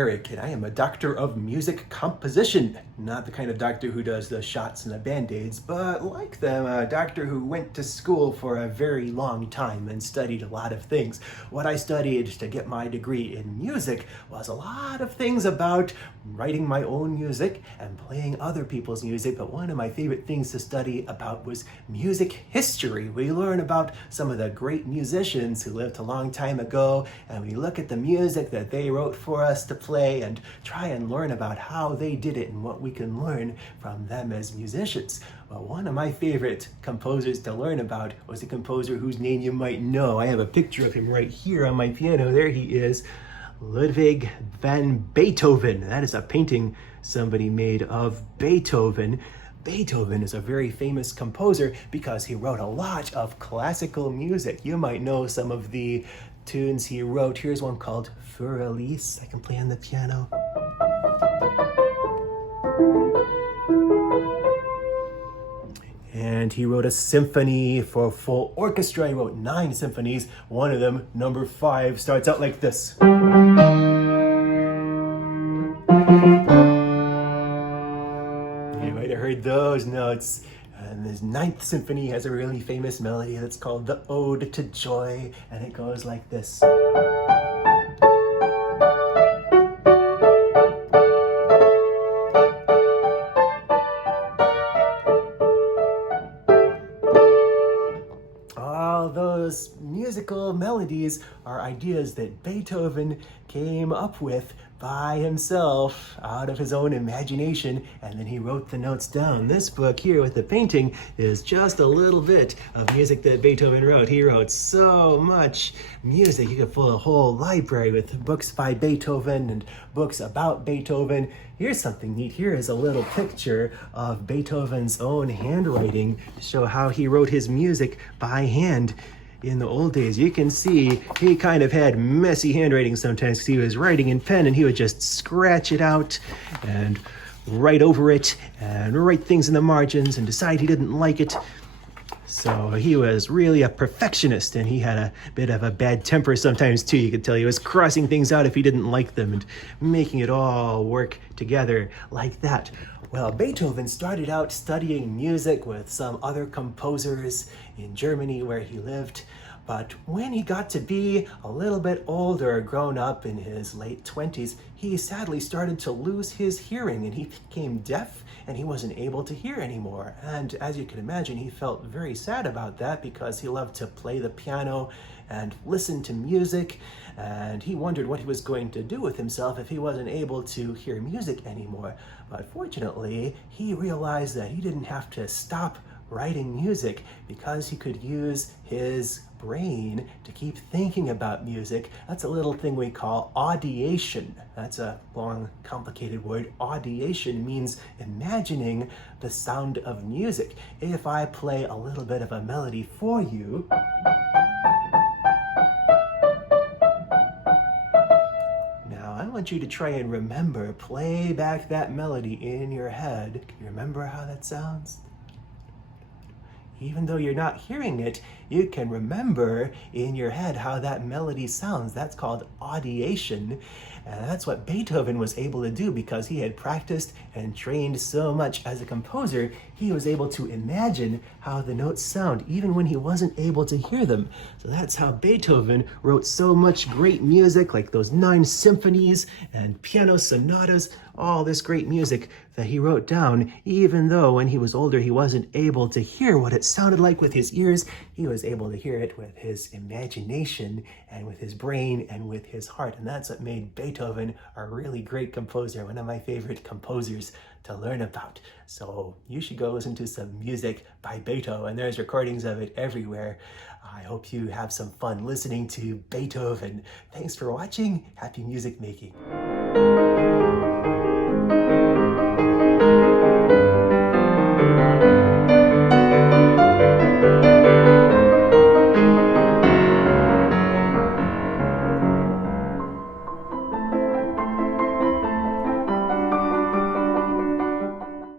Eric, and I am a doctor of music composition. Not the kind of doctor who does the shots and the band-aids, but like them, a doctor who went to school for a very long time and studied a lot of things. What I studied to get my degree in music was a lot of things about writing my own music and playing other people's music, but one of my favorite things to study about was music history. We learn about some of the great musicians who lived a long time ago, and we look at the music that they wrote for us to play and try and learn about how they did it and what we can learn from them as musicians. Well, one of my favorite composers to learn about was a composer whose name you might know. I have a picture of him right here on my piano. There he is, Ludwig Van Beethoven. That is a painting somebody made of Beethoven. Beethoven is a very famous composer because he wrote a lot of classical music. You might know some of the tunes he wrote. Here's one called Für Elise. I can play on the piano. And he wrote a symphony for full orchestra. He wrote 9 symphonies. One of them, number 5, starts out like this. You might have heard those notes. And his 9th symphony has a really famous melody that's called the Ode to Joy, and it goes like this. All those musical melodies are ideas that Beethoven came up with by himself out of his own imagination, and then he wrote the notes down. This book here with the painting is just a little bit of music that Beethoven wrote. He wrote so much music. You could fill a whole library with books by Beethoven and books about Beethoven. Here's something neat. Here is a little picture of Beethoven's own handwriting to show how he wrote his music by hand. In the old days, you can see he kind of had messy handwriting sometimes because he was writing in pen and he would just scratch it out and write over it and write things in the margins and decide he didn't like it. So he was really a perfectionist, and he had a bit of a bad temper sometimes too. You could tell he was crossing things out if he didn't like them and making it all work together like that. Well, Beethoven started out studying music with some other composers in Germany where he lived. But when he got to be a little bit older, grown up in his late 20s, he sadly started to lose his hearing, and he became deaf and he wasn't able to hear anymore. And as you can imagine, he felt very sad about that because he loved to play the piano and listen to music, and he wondered what he was going to do with himself if he wasn't able to hear music anymore. But fortunately, he realized that he didn't have to stop writing music because he could use his brain to keep thinking about music. That's a little thing we call audiation. That's a long, complicated word. Audiation means imagining the sound of music. If I play a little bit of a melody for you, I want you to try and play back that melody in your head. Can you remember how that sounds? Even though you're not hearing it, you can remember in your head how that melody sounds. That's called audiation. And that's what Beethoven was able to do because he had practiced and trained so much as a composer. He was able to imagine how the notes sound even when he wasn't able to hear them. So that's how Beethoven wrote so much great music, like those 9 symphonies and piano sonatas, all this great music that he wrote down, even though when he was older he wasn't able to hear what it sounded like with his ears. He was able to hear it with his imagination and with his brain and with his heart. And that's what made Beethoven a really great composer, one of my favorite composers to learn about. So you should go listen to some music by Beethoven. There's recordings of it everywhere. I hope you have some fun listening to Beethoven. Thanks for watching. Happy music making.